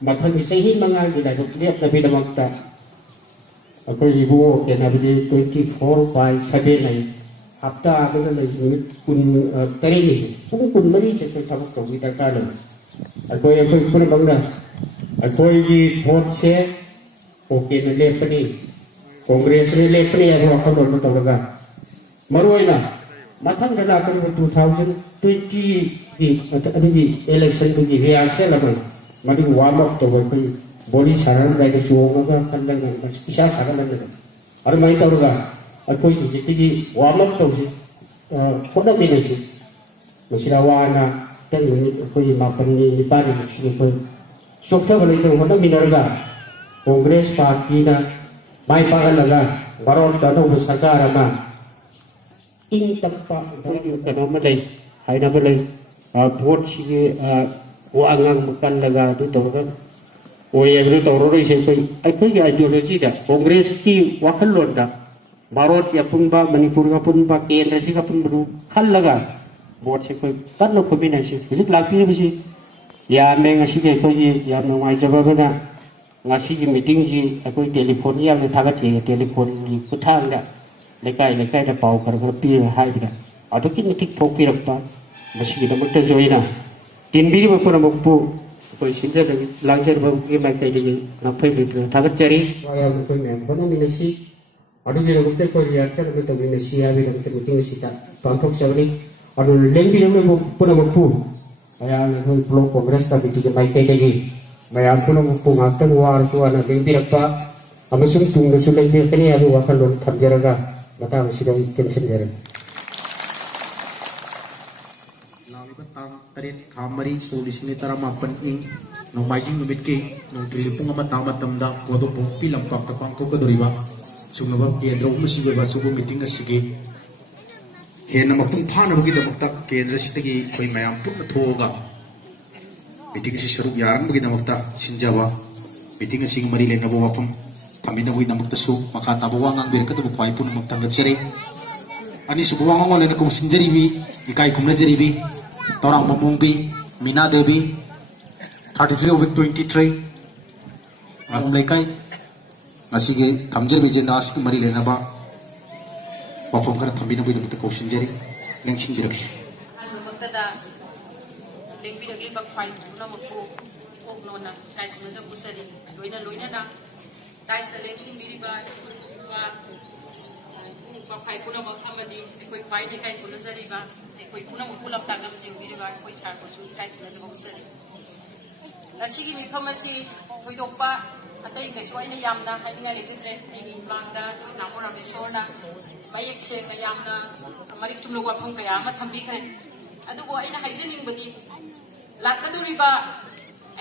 मथंग सही मंगा की लाइक लेप नबी दमकता अकोई इबो के नबी 24/7 नहीं हफ्ता आगे ले कुन तरी नहीं कुन मरी से थबक तो भी दरकार ले अकोई पूरे बंगला अकोई की वोट से ओके ने लेपनी कांग्रेस ने लेपनी है वो अपन लोग तो लगा मरोइना मथंग डला कर 2020 की अभी इलेक्शन की रियासत लगा मधु वार्म अप तो कोई बॉडी सारण लाइक शुओगा कंडंग इशा सारण लगा और मैं तो लगा अकोई जितनी वार्म अप तो खुद भी नहीं सी मशीरा वाना तंग कोई मापनी निपारी कोई सोफ्ट वाले तो खुद भी लगा कांग्रेस पार्टी ना माई पागल लगा बारों तो सरकार ना इन तक कोई कदम में ले हाई ना बोले वोट सी वो आंगन मकान लगा तो वो ये तो रोड से कोई अकोई आइडियोलॉजी दा कांग्रेस की वकल लोटा भारत या पुंबा मणिपुर का पुंबा केरल से का पुंबा खल लगा वोट से कोई कल को भी नहीं से लापी भी या मैं ngasi के कोई या नवाई जगह बना ngasi की मीटिंग जी कोई टेलीफोन या ने थागा थे टेलीफोन की कुठांग दा लेकाई दा पाव कर पी हाई दा और तो किन ठीक ठोक रखता मसी की दमट जोइना तीन बीरी बपुर मुक्पु कोई सिंजर लांजर बबुके माइकೈ dige नफै लिटर थागत चरी या कोई मेंबर मिनसी अडुगे रगते कोई रिएक्शन में तो मिनसी या भी रगते मीटिंग सीता पांथोक सवनी और लेंगी में पुन मुक्पु या कोई ब्लॉक कांग्रेस का dige माइकై dige मैं पुन मुक्पु ngaktan war suana लेंगी रखता अमसुम तुंग सुलेंगी कनी अदु वकल लोन थमजरगा मता मसिदो टेंशन जरे तरेट खामरी सोलिसिने तरा मापन इन नोमाइजिंग नुमित के नोंगिल पुंग अमा तामा तमदा कोदो पोपी लंपाप का पांको कदोरिबा सुंगबा केंद्र उमसिबा सुबु मीटिंग असिगे हेन मपुंग फानबगी दमकता केंद्र सितगी कोई मयाम पुन थोगा मीटिंग सि स्वरूप यारंबगी दमकता सिंजावा मीटिंग असिग मरी लेनबो वफम थमिनबगी दमकता सु मखा ताबो वांगांग बेरकदो ख्वाइ पुन मक्ता गचरे अनि सुबु वांगांग लेन को सिंजरीबी इकाई कुमनजरीबी तोरांग बमुंबी मीना देवी 33/23 हम लेकाई ngasi ge thamjer be jendas ki mari lena ba perform kar thambi na bi ko sinjeri lengsin direk da lengbi da ba khwai na mo ko ok no na kai ko na bu sari loina na dai sta lengsin bi ba ba khwai ko na ba amadi koi khwai ne kai ko na jari ba कोई पुनः मुकुलम ताकम जिंगीरी बार कोई चार को suit type में जब उसे ऐसी की मिथम ऐसी कोई दोपा अतः कैसे वाई ने यामना हाइडिंग आले जितने एक मांगदा नामों रामे शोरना भाई एक से न यामना हमारी तुम लोग अपन क्या मत हम भी करें अदु वो इन्हें हाइजीनिंग बदी लाकदूरी बा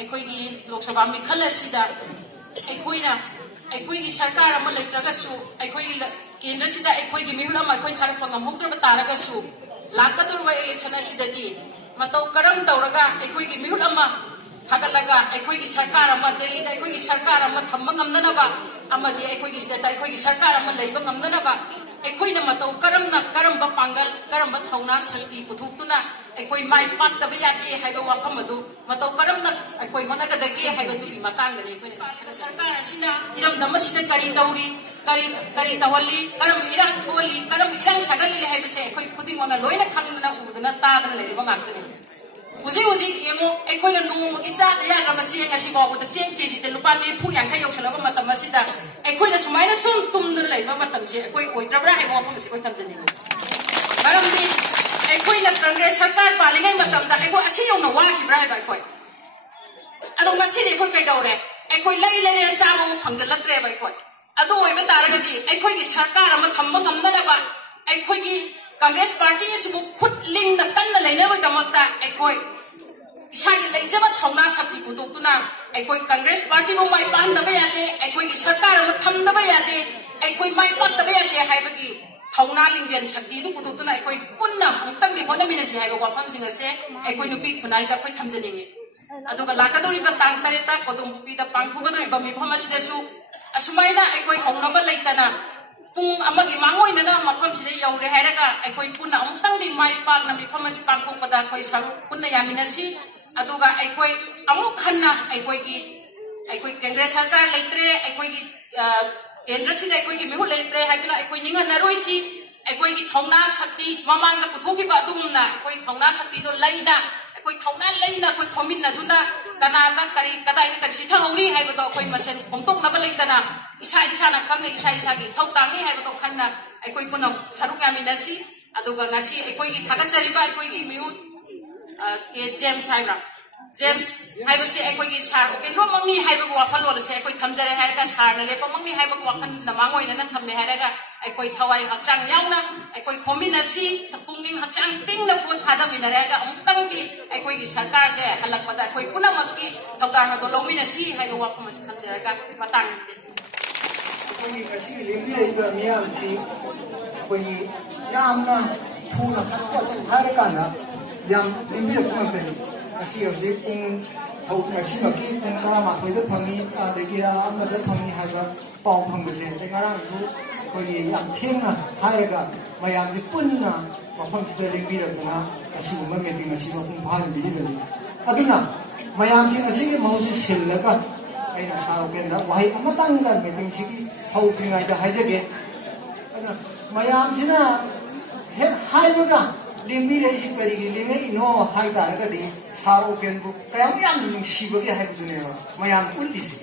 एक कोई की लोकसभा में खल ऐसीदा एक कोई की सरकार अमल लेटर का सु एक कोई केंद्र सीधा एक कोई की मिहुला में कोई थारक पंगम मुक्त बतारा का सु लाकदुरवा इलेक्शन असिददी मतौ करम तौरगा एकोई की मिहुट अमा फागलगा एकोई की सरकार अमा दिल्ली दा एकोई की सरकार अमा थम्ब ngamnanaba amadi एकोई की स्टेट एकोई की सरकार अमा लेब ngamnanaba एकोई न मतौ करम बा पांगल करम बा थौना शक्ति पुथुक्तुना एकोई माइ पाक तब यादे हाइबा वाफम अदु मतौ करम न एकोई मनगा दगे हाइबा दुगी मतंग ने एकोई सरकार असिना इरम दमसिदा करी तौरी करी तवली करम इरंग थोली करम इरंग सगली हाइबसे एकोई खुदिंग वना लोइना खंगना उदना तादन लेबा ngakne उजी एमो एकोई नोंग की चा या रबसी ngasi बाबुदा चेन केजी ते लुपा ने फु यांखै यौसलबा मतम असिदा एकोई न सुमाइना सुम तुमदन लेबा मतम से एकोई ओइद्रबरा हाइबा वाफम से कोई थमजनी मरमदी एकोई न कांग्रेस सरकार पालिंगै मतम दा एकोई असि यौना वाखिब्रा हाइबा एकोई अदो ngasi ने एकोई कै दौरे एकोई ले साबो फंगजलत्रे बा एकोई अदो ओइबा तारगदी एकोई की सरकार अमा थम्ब ngamnaba एकोई की कांग्रेस पार्टी सिबु खुद लिंग द कन्न लेनबा दमकता एकोई इसागी लेजबा थौना शक्ति पुतुक्तुना एकोई कांग्रेस पार्टी बो माइ पाहनदबा यादे एकोई की सरकार अमा थमदबा यादे एकोई माइ पातबा यादे हाइबगी थौना लिंजेन शक्ति दु पुतुक्तुना एकोई पुन्ना अंतंग दि होनमिनसि हाइबा वाफम सिंग से एकोई नुपी खुनाइ दा कोई थमजनिंगे अदुगा लाकदोरिबा तांग तरेता कोदुमपी दा पांगथुगदोरिबा मिफम असिदसु असुमाइना एकोई हौनबा लेतना पुंग अमगी मांगोइना मफम सिदे यौरे हाइरगा एकोई पुन्ना अंतंग दि माइ पाकना मिफम असि पांगथुगपदा कोई सारु पुन्ना यामिनसि अदुगा एकोई amuk khanna aikoi Congress sarkar leitre aikoi gi केंद्र से अखोई की मिहु लेत्रे हाइदना अखोई निंगा नरोई सी अखोई की थौना शक्ति ममांग दा पुथोकी बा दुमना अखोई थौना शक्ति दो लैना अखोई थौना लैना अखोई खोमिन दुना कनादा करी कदाई करी सिथा औरी हाइबदो अखोई मसेन हमतोक नबा लेतना इसा इसा ना खंग इसा की थौतांगी हाइबदो खन्ना अखोई पुनो सरुक यामिनसी अदुगा ngasi अखोई की थागसरिबा अखोई की मिहु के जेम्स हाइब्रा जेम्स हाइबसे अखोई की सार केनरो मंगी हाइबगो वाखल लोलसे अखोई थमजरे हारगा सार ने लेपा मंगी हाइबगो वाखल नमांगोय ना थम्मे हारगा अखोई थवाई हचांग यावना अखोई खोमिनसी तपुंगिंग हचांग तिंगना पोत थादमिनरेगा अमुक्तंग की अखोई की सरकार से हलकपदा अखोई पुनमक्की थौदान दो लोमिनसी हाइबगो वाखम थमजरेगा मतंग अखोई असि लेबि लेबा मियामसी अखोई यामना थुना खतवा हारगाना याम लेबि लेबा असी हजिक पुंग असी मकी पुंग तरामाथोइदा फंगी आदगी आमदा फंगी हाइबा पाउ फंगबसे तेंगारांगु कोई याम थेंगना हाइगा मयामजि पुन्ना मफमसिदा लेंबिरदना असिगुम्बा मीटिंग असी मफुं फाहनबिरिदनि अदुना मयामजि असिगि महौसि सिल्लगा अइना सारोकेंदा वाहि अमतांगदा मीटिंग सिगि हौद्रिङाइदा हाइजगे अदुना मयामजिना हे हाइबगा लेंबिरैसि करिगि लेंगै नो हाइदारगदि सारोकेंबु कयाम याम नुंसिबगे हाइबदुनेबा मयाम पुल्लिसि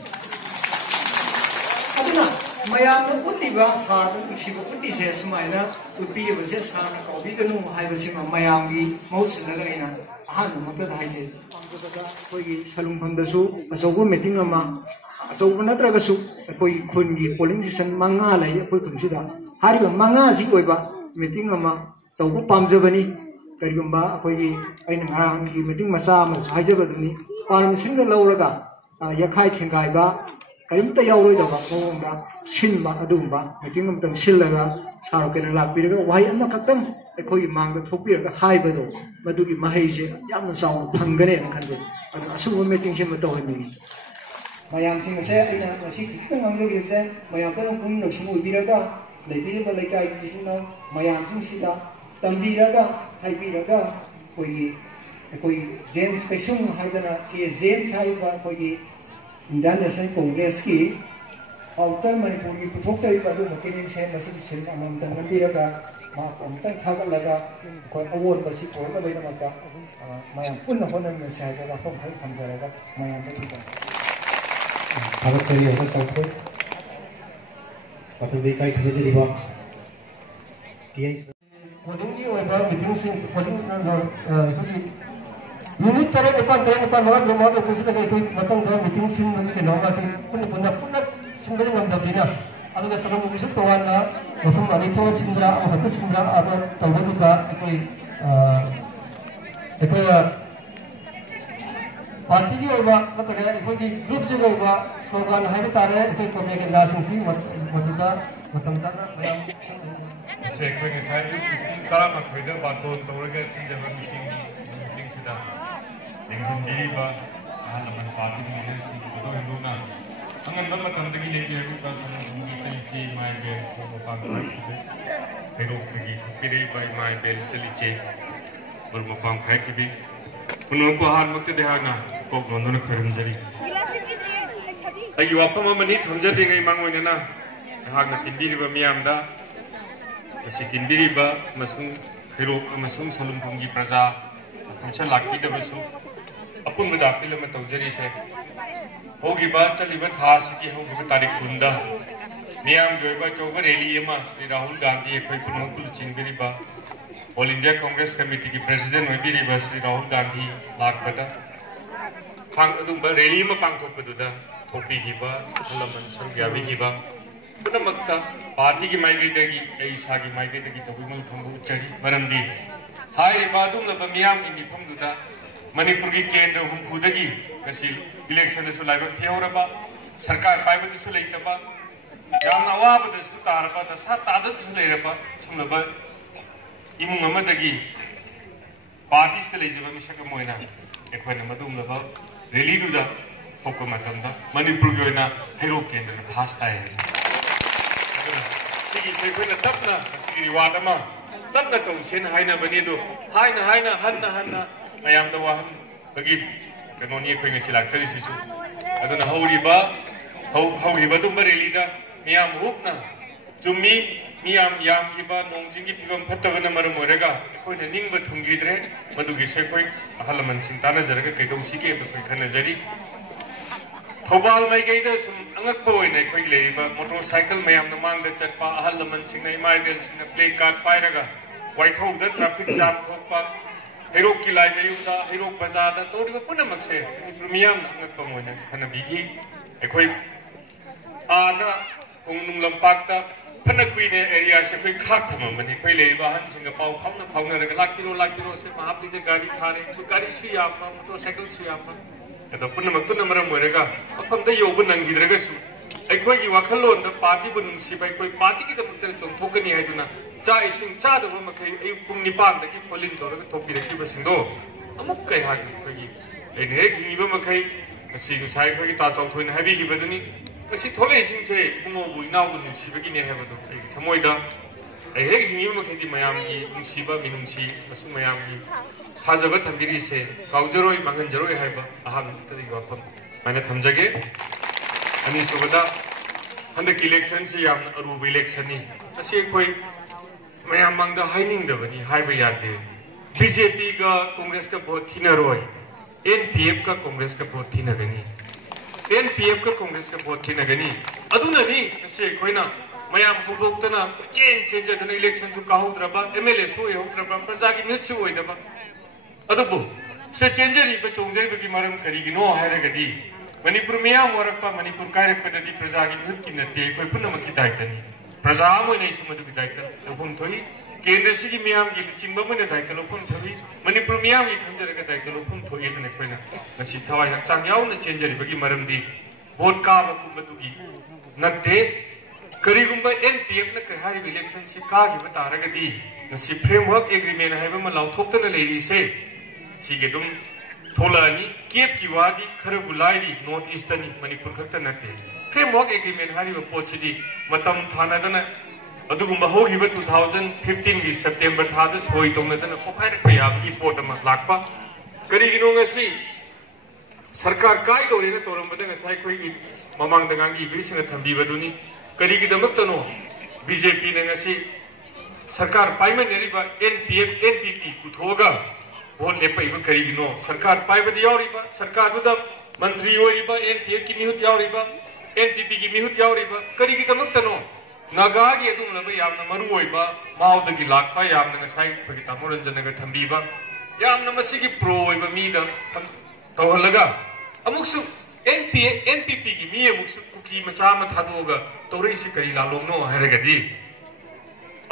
अदुना मयाम पुल्लिबा सार नुंसिबु पुल्लिसे सुमाइना उपिबसे सार कौबिगनु हाइबसिमा मयामगी मौसुनगैना अहान मकदा हाइजे पांगबदा कोइगी सलुंफंदसु असौबु मीटिंग अमा असौबु नत्रगसु कोइ खुनगी पोलिंग स्टेशन मंगा लै कोइ खुनसिदा हारिबा मंगा जि ओइबा मीटिंग अमा तौबु पामजबनी करिगुम्बा अखोई अइन ngarang मीटिंग मचा हाइजबदनी पारमिशन लौरगा यखाई थेंगाइबा करिमता यावरोइदबा मोंगा सिनबा अदुम्बा मीटिंग अमतंग सिलगा सारोकेना लापिरगा वाहि अमा खतम अखोई मांगदा थोपिरगा हाइबदो मदुगी महैजे यामना चाव फंगने खंदे अदु असुबो मीटिंग से मतौहनि मयाम सिंग से अइना मसी खितंग अंगलिसे मयाम तन पुन नोसिम उबिरगा लेबिरबा लेकाई किना मयाम सिंग सिदा तंबीरगा हाइबीरगा कोई जेम्स पेशुंग हाइदना के जेम्स हाइबा कोई इंडियन नेशनल कांग्रेस की आउटर मणिपुर की पुथोक्चरी पदु मकेनिन से मसी सिल अमंतन नंबीरगा मा अमतन थागलगा कोई अवोर बसी कोरदा बैना मका मयाम पुन होनन में से हाइबा फम हाइ समझरेगा मयाम बसीदा थागसरी होता सबको पतुदी काई थबजरिबा पोलिंगी ओइबा मीटिंग से पोलिंग यूनिट तरह नेपाल लगा द्रमा तो कुछ लगे कोई मतंग दा मीटिंग सिन मगी के नौगा ती पुन सिंगल नमदबिना अदुगा सरम मुसु तवाना मफम अनितो सिंद्रा अहत सिंद्रा आदो तवदुगा कोई पार्टी की ओइबा मतलब कोई ग्रुप से ओइबा स्लोगन हाइबे तारे कोई प्रोपेगेंडा सिंसी मदुगा मतम जाना मयाम से कोई ने चाहे तारा मत कोई बातों तोड़के सिंजब मीटिंग सिदा लेकिन बीबा हाल मन पार्टी में से तो हिंदूना अंगन नम तंदगी ले के का संगी चे माय बे को पाक फेरो की फिरे बाय माय बे चली चे और मपांग खाए की भी उन्हों को हार मत देहाना को गोंदन खरम जरी अगी वापम मनी थमजते गई मांगोय ना हाग तिंदिरिबा मियामदा तसी तिंदिरिबा मसुं फेरो मसुं सलुंफंगी प्रजा हमसे लाकीदबसु अपुन बदापिल में तौजरी से होगिबा चलिबा था सिकी होगिबा तारीख 9 मियाम गोइबा चौबा रैली एमा श्री राहुल गांधी अखोई पुनोकुल चिंगरिबा ऑल इंडिया कांग्रेस कमेटी की प्रेसिडेंट होइबिरिबा श्री राहुल गांधी लाकबदा फांग अदुंबा रैली में पांगथोकबदुदा थोपिगिबा लमन संग्याबिगिबा पुनमक्ता पार्टी की माइगेदगी ऐसागी माइगेदगी तबुमल खंबु चरी मरमदी हाय बादुम लब मियाम की मिफमदुदा मणिपुर की केंद्र हुंफुदगी कसी इलेक्शन दसु लाइबक थियौरबा सरकार पाइबदसु लेतबा यामना वाबदसु तारबा दसा तादसु लेरबा सुमलबा इमुंग अमदगी पार्टी से लेजबा मिसक मोयना एखोना मदुम लब रैली दुदा फोको मतंदा मणिपुर की ओइना हेरो केंद्र फास्ट ताय सिगी से कोइना तपना सिगी रिवार्ड अमा तपना तो सेन हाइना बनी दो हाइना हन्ना मयाम द वाहन बगी ꯀꯩꯅꯣꯅꯤ ꯑꯩꯈꯣꯏ ꯉꯁꯤ ꯂꯥꯛꯆꯔꯤꯁꯤꯁꯨ ꯑꯗꯨꯅ ꯍꯧꯔꯤꯕ ꯑꯗꯨꯝꯕ ꯔꯦꯂꯤꯗ ꯃꯤꯌꯥꯝ ꯍꯨꯞꯅ ꯆꯨꯝꯃꯤ ꯃꯤꯌꯥꯝ ꯌꯥꯝꯈꯤꯕ ꯅꯣꯡ ꯆꯤꯡꯒꯤ ꯐꯤꯕꯝ ꯐꯠꯇꯕꯅ ꯃꯔꯝ ꯑꯣꯏꯔꯒ ꯑꯩꯈꯣꯏꯅ ꯅꯤꯡꯕ ꯊꯨꯡꯈꯤꯗ꯭ꯔꯦ ꯃꯗꯨꯒꯤꯁꯦ ꯑꯩꯈꯣꯏ ꯑꯍꯜ ꯂꯃꯟꯁꯤꯡ ꯇꯥꯟꯅꯖꯔꯒ ꯀꯩꯗꯧꯁꯤꯒꯦ ꯑꯩꯈꯣꯏ ꯈꯟꯅꯖꯔꯤ ꯊꯧꯕꯥꯜ ꯃꯥꯏꯀꯩꯗ ꯁꯨꯝ ꯑꯉꯛꯄ ꯑꯣꯏꯅ ꯑꯩꯈꯣꯏ ꯂꯩꯔꯤꯕ ꯃꯣꯇꯣꯔ ꯁꯥꯏꯀꯜ ꯃꯌꯥꯝꯅ ꯃꯥꯡꯗ ꯆꯠꯄ ꯑꯍꯜ ꯂꯃꯟꯁꯤꯡꯅ ꯏꯃꯥ ꯏꯕꯦꯜꯁꯤꯡꯅ ꯄ꯭ꯂꯦ ꯀꯥꯔꯗ ꯄꯥꯏꯔꯒ ꯋꯥꯏꯊꯧꯗ ꯇ꯭ꯔꯥꯐꯤꯛ ꯖꯥꯝ ꯊꯣꯛꯄ ꯍꯩꯔꯣꯛꯀꯤ ꯂꯥꯏꯃꯌꯨꯝꯗ ꯍꯩꯔꯣꯛ ꯕꯖꯥꯔꯗ ꯇꯧꯔꯤꯕ ꯄꯨꯝꯅꯃꯛꯁꯦ ꯃꯅꯤꯄꯨꯔ ꯃꯤꯌꯥꯝꯅ ꯑꯉꯛꯄ ꯑꯣꯏꯅ ꯈꯟꯅꯕꯤꯈꯤ ꯑꯩꯈꯣꯏ आदा लंपाक्ता फन कुने एरिया से कोई खाक थमबनी कोई लेबा हन पाव फाउन फाउनरग लाक्पिरो से महापलीद गाड़ी थारे गाड़ी सु यामा मोटरसाइकिल सु यामा तद पुनमक्तु नमरम मोरेगा अफम द योब नंगिद्रगसु अखोगी वखलोन द पार्टी बु नुंसिबाय कोई पार्टी की दमक चोंथोकनी हाइदुना चा इसिंग चा दब मखै अयु पुंग निपान दकी पोलिंग तोरग थोपिरकी बसिंदो अमुक कै हागी कोगी एने हिंगिबा मखै मसी गुसाय खोगी ता चौथोइन हाबिगी बदुनी मसी थोले इसिंग से पुंगोबु इनावबु नुंसिबगिने हेबदो थमोइदा अहेग हिंगिबा मखैदि मयामगी नुंसिबा मिनुंसी असु मयामगी थाजब थंबिरी से काउजरोय मंगनजरोय हाइबा अहाम तदि वाफम माने थमजगे अनि सुबदा हंदक इलेक्शन से याम अरुब इलेक्शन नि असे कोई मयाम मंगदा हाइनिंग दबनी हाइबा यादे बीजेपी का कांग्रेस का वोट थिनरोय एनपीएफ का कांग्रेस का वोट थिनगनी एनपीएफ का कांग्रेस का वोट थिनगनी अदुननी असे कोइना मयाम हुदोक्तना चेंज जदन इलेक्शन सु काहुद्रबा एमएलए सु होद्रबा प्रजा की मिट सु होइदबा अदुबु से चेंजरी ब चोंजरी बगी मरम करिगिनो हायरगदी मणिपुर मियाम वरपा मणिपुर कार्यपद्धति प्रजा की मिट की नते कोई पुनमकी दायित्वनी प्रजा मोइनै सुमदु की दायित्व लफुम थोई केंद्र सिगी मियाम की चिंबा मोइनै दायित्व लफुम थोई मणिपुर मियाम की खंजरगा दायित्व लफुम थोई एदने कोइना नसि थवाय हक्चांग यावना चेंजरी बगी मरमदी वोट काबा कुमदुगी नते करिगुंबा एनपीएफ न कहारि इलेक्शन से कागिबा तारगदी नसि फ्रेमवर्क एग्रीमेंट हाइबा म लाउथोक्तन लेरी से सिगे दुम थोलानी केप की वादी खरबुलाइदी नॉर्थ ईस्टर्न मणिपुर खत नते फ्रेमवर्क एग्रीमेंट हारिबा पोचिदी मतम थानादना अदुगुंबा होगिबा 2015 की सितंबर थादा सोई तोंगदना फोफाइर खयाबगी पोट अमा लाकपा करिगिनो ngasi सरकार काय दोरेना तोरमबदा ngasai खोइगी ममांगदा गांगी बिसिंग थंबीबदुनी करिगिदमक्तनो बीजेपी ने ngasi सरकार पाइमनेरिबा एनपीएफ एनपीपी कुथोगा वोट लेपइबा करिगिनो सरकार पाइबदि यावरिबा सरकार मंत्री होइबा एनपीएफ की मिहुत यावरिबा एनपीपी की मिहुत यावरिबा करिगिदमक्तनो नागा की अदुमलबा यामना मरु होइबा माउदगी लाकपा यामना ngasai फगी तामोरंजनगा थंबीबा यामना मसिगी प्रो होइबा मीदा तौहलगा अमुक्सु एनपीपी की मी अमुक्सु कुकी मचा म थादोगा तौरई से करी लालोंनो हायरगदी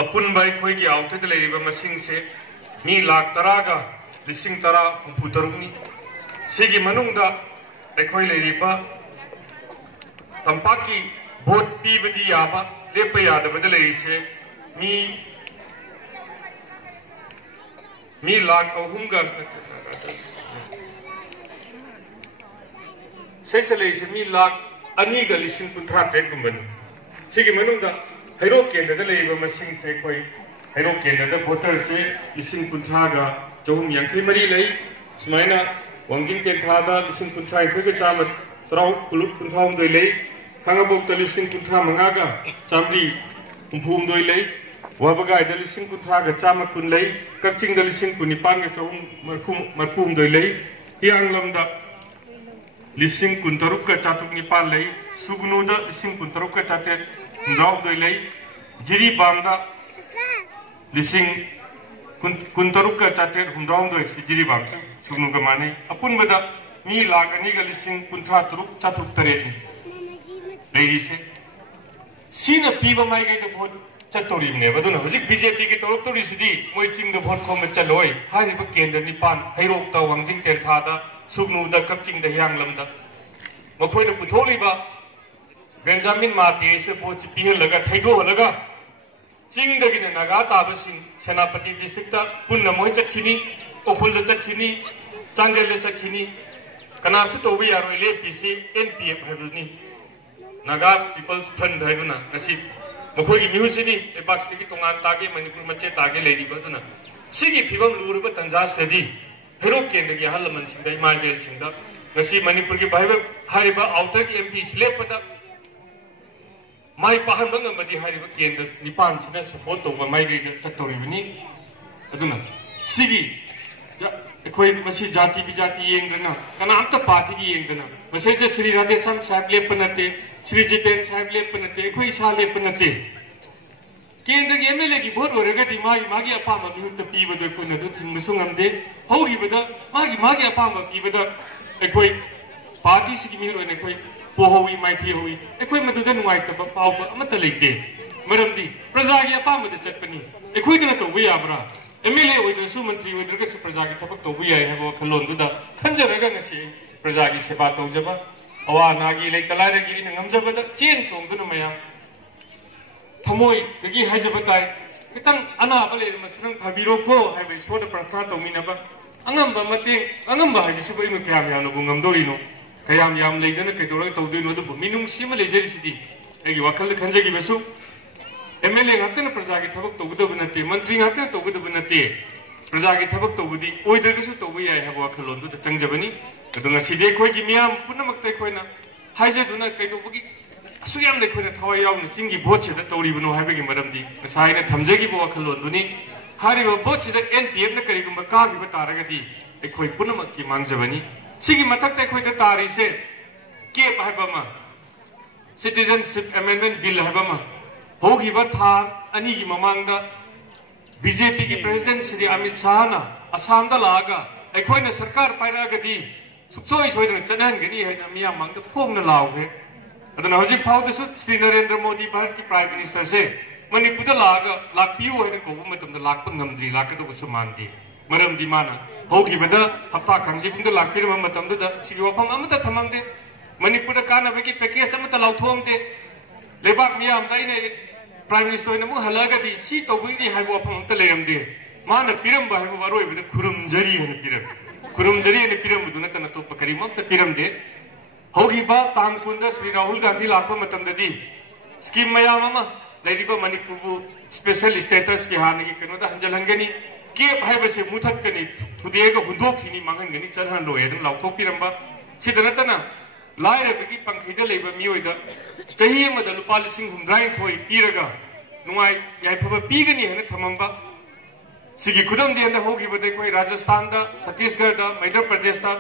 अपुन बाई खोइगी आउटद लेरिबा मसिंग से मी लाख तरागा लिसिंग तरा हुंफु तरुगनी सिगी मनुंगदा एखोइ लेरिबा तंपाकी वोट पीबदी याबा लेप यादबद लेरिसे मी लाख अहुमगा सेसलेसे मी लाख अनीगा लिसिंग कुंथ्रा पेटगुंबन सिगी मनुंगदा हैरो केंद्रदा लेरिबा मसिंग से कोई हैरो केंद्रदा वोटर से लिसिंग कुंथ्रागा चौम यांखै मरी लई सुमाइना वांगिंग तेंथादा लिसिंग कुंथ्रा इखैगा चाम तराउ कुलुप कुंथाउम दोइ लई खांगाबोक्ता लिसिंग कुंथ्रा मंगागा चामरी हुंफुम दोइ लई वाबगाइदा लिसिंग कुंथ्रागा चाम कुन लई कक्चिंगदा लिसिंग कुनिपांगा चौम मरफुम दोइ लई हियांगलमदा लिसिंग कुंतरुक का चातुक निपाल लई सुगनुदा लिसिंग कुंतरुक का चाटेट हुंदाव दोइ लई जिरी बामदा लिसिंग कुंतरुक का चाटेट हुंदाव दोइ जिरी बाम सुगनु का माने अपुनबदा मी लाख अनीगा लिसिंग कुंथ्रा तरुक चातुक तरेट लेरी से सीना पीबा माइगै द वोट चतोरिने बदुना हजिक बीजेपी के तरुक तोरिसिदी मोइ चिंग द वोट खोम चलोय हारिबा केंद्र निपान हैरोक ता वांजिंग तेंथादा सुगनुदा कक्चिंग द यांगलमदा मखोइना पुथोलिबा बेंजामिन माते से वोट पीहलगा थैदोहलगा चिंग दगिना नागा ताबसिंग सेनापति डिस्ट्रिक्ट ता पुन्ना मोइ चखिनी ओफुल द चखिनी चांगेल द चखिनी कनामसु तोबि यारोय लेपीसी एनपीएफ हाइबनी नागा पीपल्स फंड हाइबना नसी मखोइगी मिहुसिनी एबाक्सदगी तोंगान तागे मणिपुर मचे तागे लेरिबदुना सिगी फिबम लुरबा तंजा सेदी हेरो केंद्रगी हलमन सिंदा इमाइबेल सिंदा ngasi manipur ki bhaiba hariba outer ki mp sleppada mai pahan bang amadi hariba kendra nipan sina support to mai ge chatori bani aduna sigi koi masi jati bijati yengdana kana amta party ki yengdana masi je Sri Radhesam sahib leppanate Sri Jiten sahib leppanate koi sa leppanate kendra ki MLA ki vote oragadi magi apama bihutta pibada koi nadu thingmasung amde hogi bada magi apama pibada ekoi party sigi mi roine koi pohowi maithi howi ekoi maduda nuai ta pau amata lekte maramdi praja ki apama de chatpani ekoi dina to wi abra MLA oidra su mantri oidra ka su praja ki thabak to wi ai habo khalon duda khanjaraga ngasi praja ki seba tawjaba awa nagi leitalare gi ina ngamjabada chen chongduna mayam thamoi dagi haijabatai kitang ana bale masung phabiro ko haibe soda prarthana tawminaba angamba mateng angamba haibe sibo inu kyam yam no ngamdorino kayam yam leidana kaidora tawdino du minung sima lejeri sidi egi wakal khanjagi besu MLA ngakna praja ki thabak tawgudab nate mantri ngakna tawgudab nate praja ki thabak tawgudi oidar su tawbu yai habo wakhalon du changjabani adunga side khoi gi miyam punamak tai khoina haijaduna kaidobugi asuyam de khoina thawai yaw chingi boche da tawri bano haibegi maramdi saina thamjagi bo wakhalon duni hariba boche da NPF na kari gumba ka gi bataragadi ekhoi punamak ki mangjabani sigi matak tai khoi da tari se ke haibama citizenship amendment bill haibama होगी बात अनी की ममांग BJP की president Shri Amit Shah ना असम लागा अखोना सरकार पाइरगदी सुचोई सोइदन चनहनगनी है मिया मंग फोंग लाउगे अदन हजिक फाउदसु श्री नरेंद्र मोदी भारत की प्राइम मिनिस्टर से मणिपुर लागा लापियो है को मतम लाप ngमद्री लाकदबसु मानदी मरमदी माना होगी बदा हप्ता खंजी बुंद लापिर मतम द सिगि वफम अमता थमंदे मणिपुर कानबगी पैकेज अमता लाउथोंदे लेबाक मियाम दाइने प्राइम मिनिस्टर ने मु हलागदी सी तौबुंगी हाइबो अफम त लेरमदे माना पिरम बाइबो वारोय बद खुरुमजरी हन ने पिरम दुन तन तो पकरी मम त पिरमदे होगी बा तांग कुंद श्री राहुल गांधी लाप मतमददी स्कीम मयाम अमा लेरिबो मणिपुर स्पेशल स्टेटस की हानि की कनो द हंजल हंगनी के भाइबसे मुथत कनी थुदे को हुंदोखिनी मांगनगनी चलहन लोय दन लाउथो पिरमबा सिदनतना लाइरबगी पंखैदा लेबा मियोइदा चही अमदा लुपा लिसिंग हुमद्राइन थोई पीरगा नुआई याइफबा पीगनी हने थमंबा सिगी खुदम दे अंदा होगी बदे कोई राजस्थान दा छत्तीसगढ़ दा मध्य प्रदेश दा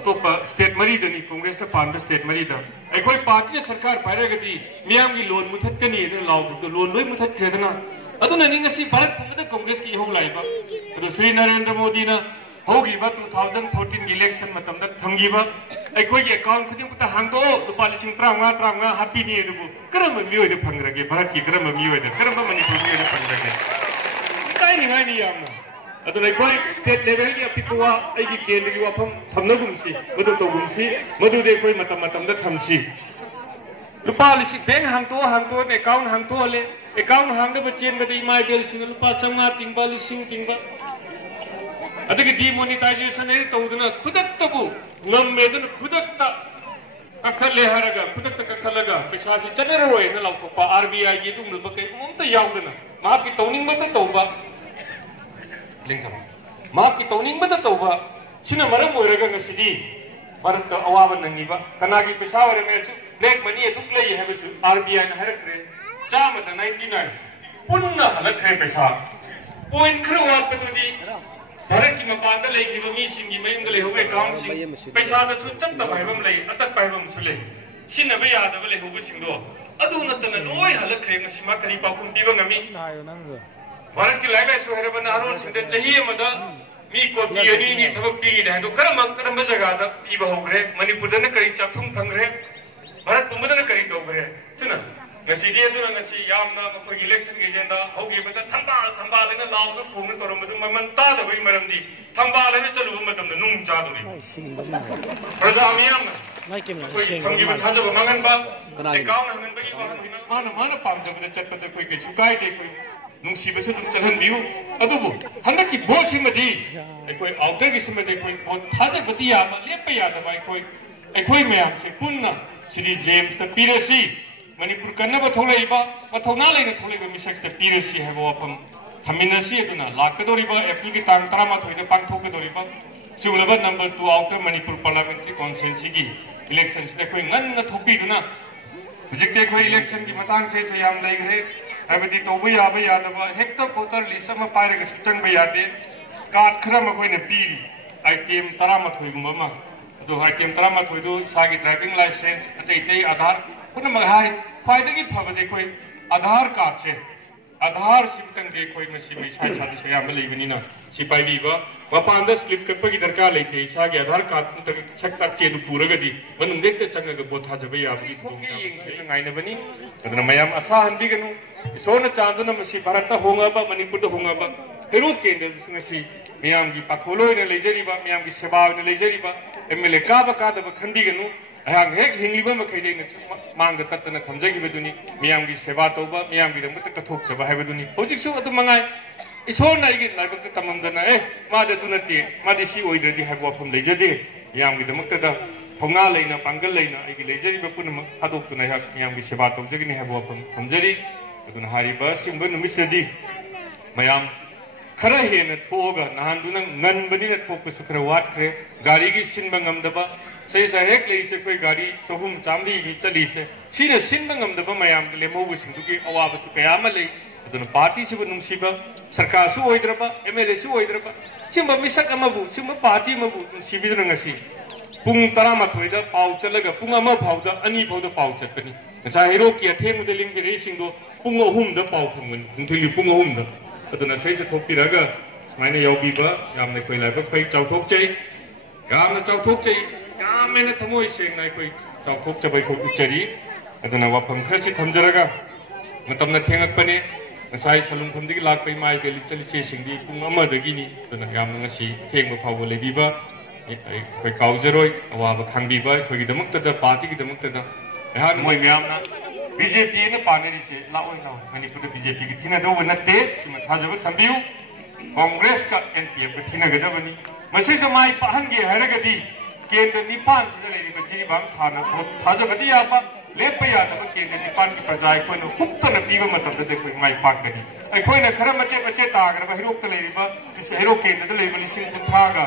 अतोपा स्टेट मरी दनी कांग्रेस दा पांबे स्टेट मरी दा कोई पार्टी सरकार पाइरगदी मियाम की लोन मुथतकनी ने लाउ लोन लोई मुथत खेदना अदुना निंगसी भारत पुमदा कांग्रेस की हो लाइबा अदु श्री नरेंद्र मोदी ना होगी 2014 इलेक्शन मतम दा थंगीबा अखोई के अकाउंट खुदिम पुता हांदो लुपा लिसिंग 35 हापी नि दुबु करम मियोय दे फंगरगे भारत की करम मियोय दे करम मणिपुर मियोय दे फंगरगे काय निंगाय नि याम अदुना कोई स्टेट लेवल की अपिकुवा एगी केंद्र की वफम थमनगुमसी मदु तोगुमसी मदु दे कोई मतम दा थमसी लुपा लिसिंग बैंक हांतो ने अकाउंट हांतो ले अकाउंट हांदे बचेन बदे इमाय बेल सिंग लुपा 500 तिंगबा लिसिंग तिंगबा अदगी डिमोनेटाइजेशन है तौदना खुदक तबु ngमेदन खुदकता कखले हरगा खुदकता कखलगा पैसा से चनरोय न लाउथोपा RBI की दुम बके उमता याउदना मा की तौनिंग बत तौबा लिंगसम मा की तौनिंग बत तौबा सिना मरम ओरगा ngसिदी भारत अवाब नंगीबा कनागी पैसा वरे मेसु ब्लैक मनी दुक ले हैबसु RBI न हरकरे चामत 99 पुन्ना हलखरे पैसा पॉइंट खरवाल पतुदी भारत की मपान दा लेगी मी सिंगी मयम दा लेहो अकाउंट सिंग पैसा दा सु चत बाइबम ले अतक बाइबम सु ले सिन बे याद बले होबु सिंगो अदु नतन लोय हलखरे मसिमा करी पाकुम पिबा ngami भारत की लाइव सु हेरे बना रोल सिंदे चाहिए मदा मी को की अनि नि थबक पी दे तो करम जगह दा पिबा होगरे मणिपुर दा करी चाथुम फंगरे भारत पुमदा न करी दोगरे सुना ngasi dia tu ngasi yamna ko election ge jenda hogi bata thamba lena law no khom no torom du mamanta da bai maram di thamba lena chalu madam da nung cha du ni praja miyam koi thamgi ba thaja ba mangan ba account hangan ba gi ba mana pam jab da chat pa koi ke sukai de koi nung si ba su dum chalan biu adu bu handa ki bo si madi koi outer gi si madi koi bo thaja bati ya ma le pa ya da bai koi mayam se punna Sri James the Pirasi Manipur कन्नब थोलैबा मथौना लेना थोलैबा मिसक से पीरसी है वो अपन थमिनसी अदुना लाकदोरिबा April की तांग 13 पांथोकदोरिबा सिगुलब number 2 outer Manipur parliamentary constituency की इलेक्शन से कोई ngन थोपीदुना हुजिकते कोई इलेक्शन की मतंग से याम लेग्रे हैबदी तोबो याबा यादबा हेक्टर वोटर लिस्ट अमा पाइरग चंगबा यादे कार्ड खरा मखोइने पीरी आइटम 13 गुम्बा अदो आइटम 13 दो सागी ड्राइविंग लाइसेंस अतै आधार पुनम हाय ख्वाइदगी फबदे कोई आधार कार्ड से आधार सिमतंग दे कोई मसी में साइ सादि से याम लेबनिना सिपाइबीबा मपान स्लिप कटपगी दरकार लेते इसागे आधार कार्ड सकता चेदु पूरगदी मनुंग देखते चंगग बोथा जबे याबदी थोंगी यंग गाइनबनी अदना मयाम असा हनबिगनु इसोना चांदुना मसी भारत होंगाबा मणिपुर होंगाबा हेरो केंद्र सुंगसी मियाम की पाखोलोय ने लेजरीबा मियाम की सेवा ने लेजरीबा एमएलए काबा कादबा खनबिगनु अहांग हेक हिंगलिबा मखैदे मांग तत्तना खमजगिबदुनी मियाम की सेवा तौबा मियाम की दमत कथोकजबा हैबदुनी होजिकसु अदु मंगाय इसोरना इगे नाइबक तमंदना मादे दुनते मादे सी ओइद्रदि हैबो फम लेजदे मियाम की दमत थौना लेना पांगल लेना इगे लेजरीबा पुनम हादोक्तुना मियाम की सेवा तौजगिनि हैबो फम समजरी अदुना हारिबा सिंब नुमिसदि मयाम खरा हेन थोगा नहानदुना ngनबनिना थोकसु खरा वाटख्रे गाड़ी की सिनबा ngमदबा सही हेक लेसे कोई गाड़ी चहुम चामली की चलीसे सीने सिनबा ngमदबा मयाम के लेमोबु सिंदुकी अवाबसु कयामा ले अदुना पार्टी सिबु नुंसिबा सरकार सु ओइद्रबा एमएलए सु ओइद्रबा सिंबा मिसक अमबु सिंबा पार्टी मबु नुंसिबिदुना ngasi पुंग 13 दा पाउ चलगा पुंग अमा फाउदा अनि फाउदा पाउ चतनी नसा हेरो की अथेमुदे लिंगबे सिंगो पुंग 3 दा पाउ फंगन नुंथिलि पुंग 3 दा अदुना सही से थोपिरागा स्माइने याउबीबा यामने कोइ लाइबा फै चाउथोकचै यामने चाउथोकचै यामेने थमोइ सेंनाय कोइ चाउथोकचबै खौ उचरी अदुना वाफम खरसि थमजरगा मतमना थेंगकपने ngasai salung phumdigi lakpai mai beli chaliche singdi pung amadagini dana yamna ngasi thengba phawba lebiba koi kaujaroi awaba khangbiba koi gidamakta da party gidamakta da han moi myamna BJP na paneri che laoi laoi manipur da BJP gi thina do natte sima thajaba thambiu congress ka NPF ga thina gadabani masi sa mai pahange haragadi kendra nipan da lebi ji bang thana thajabadi yapa Lepa Yadav केंद्र निपान की प्रजा कोई हुक्तन पीबा मतलब देखो माई पाकनी अखोइना खरा मचे मचे तागरबा हिरोक लेरिबा इस हिरो केंद्र लेबा लिसिंग कुंथागा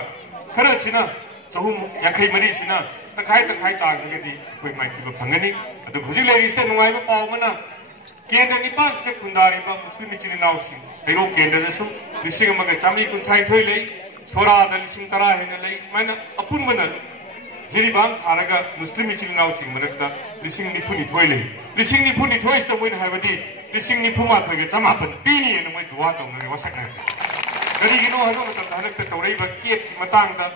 खरा सिना चहुम याखै मरी सिना तखाय तखाय तागरगदी कोई माई पीबा फंगनी अदु हुजि लेरिस्ते नुवाइबा पावमना केंद्र निपान से खुंदारिबा मुस्लिम चिनि नाउसि हिरो केंद्र दसु लिसिंग मगा चामी कुंथाय थोइ ले सोरा द लिसिंग तरा हेन ले इसमाना अपुन मना जिरिबांग थारगा मुस्लिम चिनि नाउसि मनकता लिसिंग निफुनि थोइले लिसिंग निफुनि थोइस त मोइन हाइबदि लिसिंग निफुमा थोइगे चमापन पीनी न मोइ दुवा तौनगे वसकना करिगिनो हनो मत हनकता तौरैबा केट मतांगदा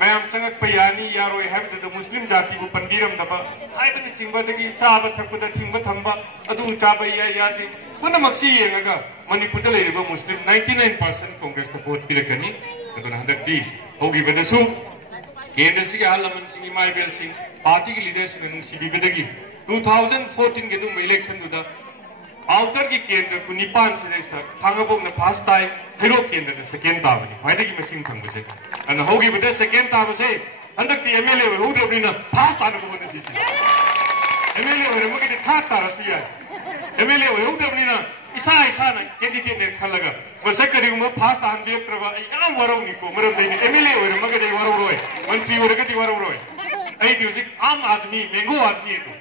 मयाम चंगक पयानी यारोय हाइबद मुस्लिम जाति बु पनबिरम दबा हाइबदि चिंबदगी चाबा थकबदा थिंबा थंबा अदु चाबा यादि पुनमक्सी येंगा मणिपुर द लेरिबा मुस्लिम 99% कांग्रेस को वोट पिलकनी अदुना हदकती होगिबदसु केंद्र से हालमन सिंह माइबेल सिंह पार्टी की लीडरशिप ने सिबिबदगी 2014 के दुम इलेक्शन दुदा आउटर की केंद्र को निपान से जैसा थांगबोक ने फर्स्ट टाइम हेरो केंद्र ने सेकंड ताबनी फायदगी मसिंग थंगबसे अन होगी बदे सेकंड ताबसे अंदकती एमएलए होदबनिना फर्स्ट तानबो बदसी एमएलए होरमगे था तारसुया एमएलए होदबनिना इसा ना कैंडिडेट ने खलगा मसकरी म फास्ट तान बियत्रबा याम वरौनी को मरम देनी एमएलए होरमगे दे वरौरोय मंत्री होरगति वरौरोय आई दिउजिक आम आदमी मेंगो आदमी तो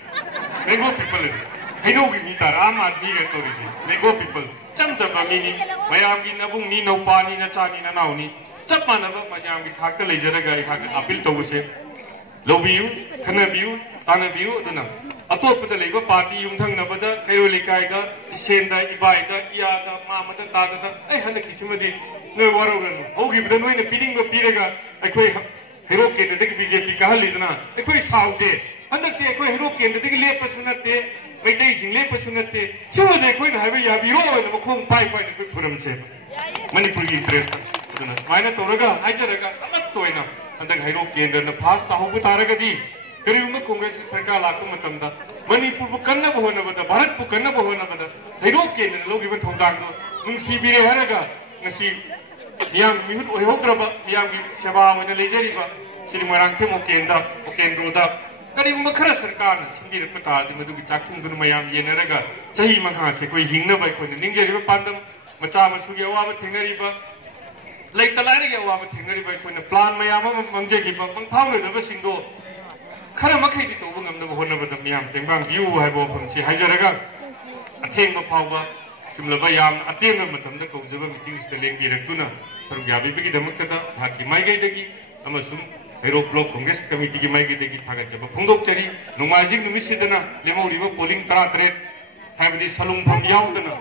मेंगो पीपल हेनो की मीतार आम आदमी के तोरिसे मेंगो पीपल चमचम मिनी मयाम की नबुंग नी नौपानी न चानी न नाउनी चपमानबा मयाम की थाक लेजरगा इखाक अपील तौबसे लोबियु खनबियु तानबियु अदुना अतोपद लेबा पार्टी युमथंगनबदा कैरो लिकायदा इसेंदा इबायदा इयादा मामदा तादा ए हनकी सिमदि नो वरौरनु होगिबदा नोइना पिडिंगबा पिरगा अखोय हेरो केंद्र दगी बीजेपी का हलिदना अखोय साउदे हनकते अखोय हेरो केंद्र दगी लेपसु नते मैदै सिंह लेपसु नते सिमदे अखोय हाइबा याबिरो न मखों पाइ पाइ अखोय फुरमचे मणिपुर की इंटरेस्ट अदुना माइना तोरगा हाइजरगा अमत तोइना हनक हेरो केंद्र न फास्ट ताहुबु तारगदी करीबा कांग्रेस सरकार लाको मतमदा मणिपुर बु कन्नब होनबदा भारत बु कन्नब होनबदा हेरो केंद्र लोगिबा थौदांगो नुंसिबिरे हरगा ngasi yang mihut oyodraba yang sewa wana lejeriba siri marangke mokenda okendroda kari umakhara sarkar singir pata madu chaking gun mayam yenaraga chahi makha se koi hingna bai koi ningjeriba pandam macha masugi awa thenariba lấy ta lại cái vào thì người vậyคนplan mày mà mang chơi gì bằng phao người đó với sinh đồ khá mà khi thì tụi ngầm nó hôn nó vẫn miam tiếng vang view hay bộ phần chỉ hay giờ đó thêm mà phao qua chúng là bây giờ tiền mà tầm đó cũng giúp mình tiếng sẽ lên gì được tu nè sau đó bây giờ mình cái đó hạt cái máy cái đấy mà sum hero block congress committee cái máy cái đấy thằng cái mà phong độ chơi numazik numisida na lemo riba polling tara tret hay bây giờ salung pham yau đó nè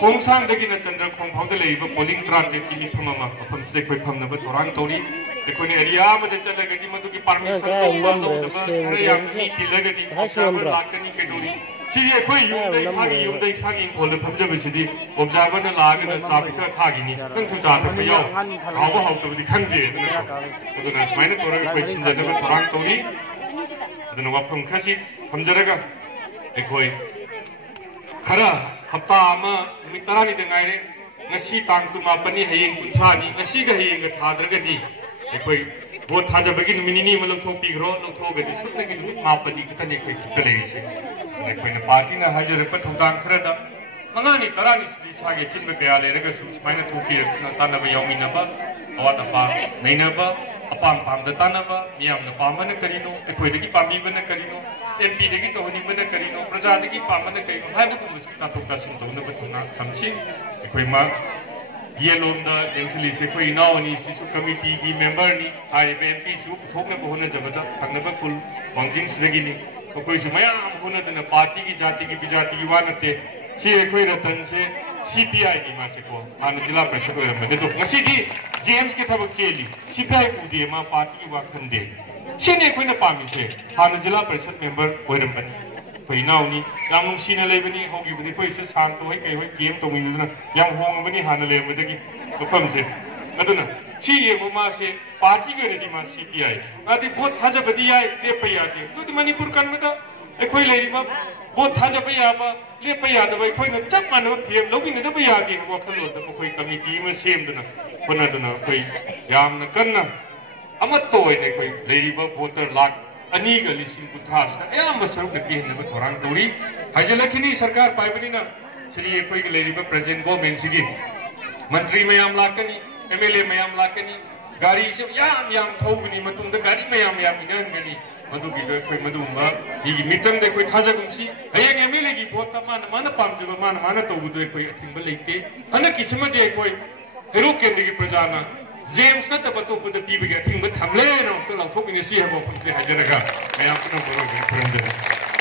khung sang đấy na chandra khung phao đấy lấy polling tara tret cái pham mà pham sẽ quay pham nó vẫn orang tori cái con area mà đấy chandra cái mà tụi cái permission đâu đâu mà cái yang cái đi lấy cái đi observer lạc cái cái tori chỉ cái quay dùng đây sang in phổ pham cho mình chỉ observer nó lạc cái nó chạp cái thang cái này更出价它不要好不好都得看的那个我那是买的多了会亲在那个orang tori那我朋开始pham着那个哎可以खरा हफ्ता ama mitara ni dengai re ngasi tang tu ma pani hayeng kuncha ni ngasi ga hayeng ga thadar ga ji ekoi bo thaja bagi numini ni malom thok pi gro long thok ga sut na gi ma pani ka ne koi tale se ekoi na party na hajar pa thongdang khara da manga ni tara ni si cha ge chin ba kya le ga su mai na thok pi na ta na ba yomi na ba awat apa nei na ba apam pam da ta na ba miyam na pam na kari no ekoi da gi pam bi ba na kari no MP degi to ni bana kari no praja degi pamana kari no hai bu ta to ta sin to na ba thona kamchi ekoi ma ye lom da densely se koi na ni si su committee ki member ni ai MP su thok na bo na jabada thang na ba kul wangjing sdegi ni koi su maya am hona na party ki jati ki bijati ki wan te si ekoi ratan se CPI ni ma se ko an jila pressure ko ra de to ngasi di James ki thabak cheli CPI ku de ma party ki wa khan de Sini kau nak paham ni, hanya jila persat member boleh bani. Kau inau ni, yang mung sini lagi bani, hoki bani kau isi santu, kau game tu minggu tu na, yang hong bani hanya lagi bani ki, kau paham je? Ada na, si ye mama se party ke ni mas CPI, ada बहुत haja badi ay, dia payah dia. Tu di Manipur kan mata, kau lagi bab, बहुत haja payah apa, le payah tu, kau nak cak mana dia, logi ni tu payah dia, kau kalau tu kau committee में same tu na, kau na tu na, kau yang nak kan na. Amat toh ini koi leriba voter lag ani gali sing putra sa ya masuk ke ni ba orang tori hajala kini sarkar pai bani na sri koi leriba present government sigi menteri mayam lakani MLA mayam lakani gari se yang thau bani matung da gari mayam idan gani madu gi koi madu ma gi mitang de koi thaja gumsi ayang MLA gi vote mana pam jiba mana to bu de koi thing ba leite ana kisma de koi hero kendi gi prajana James na dapat tu pada tiba kita tinggal thamle no tu lang thok ini sih habo pun kaya jaga, saya pun nak berorang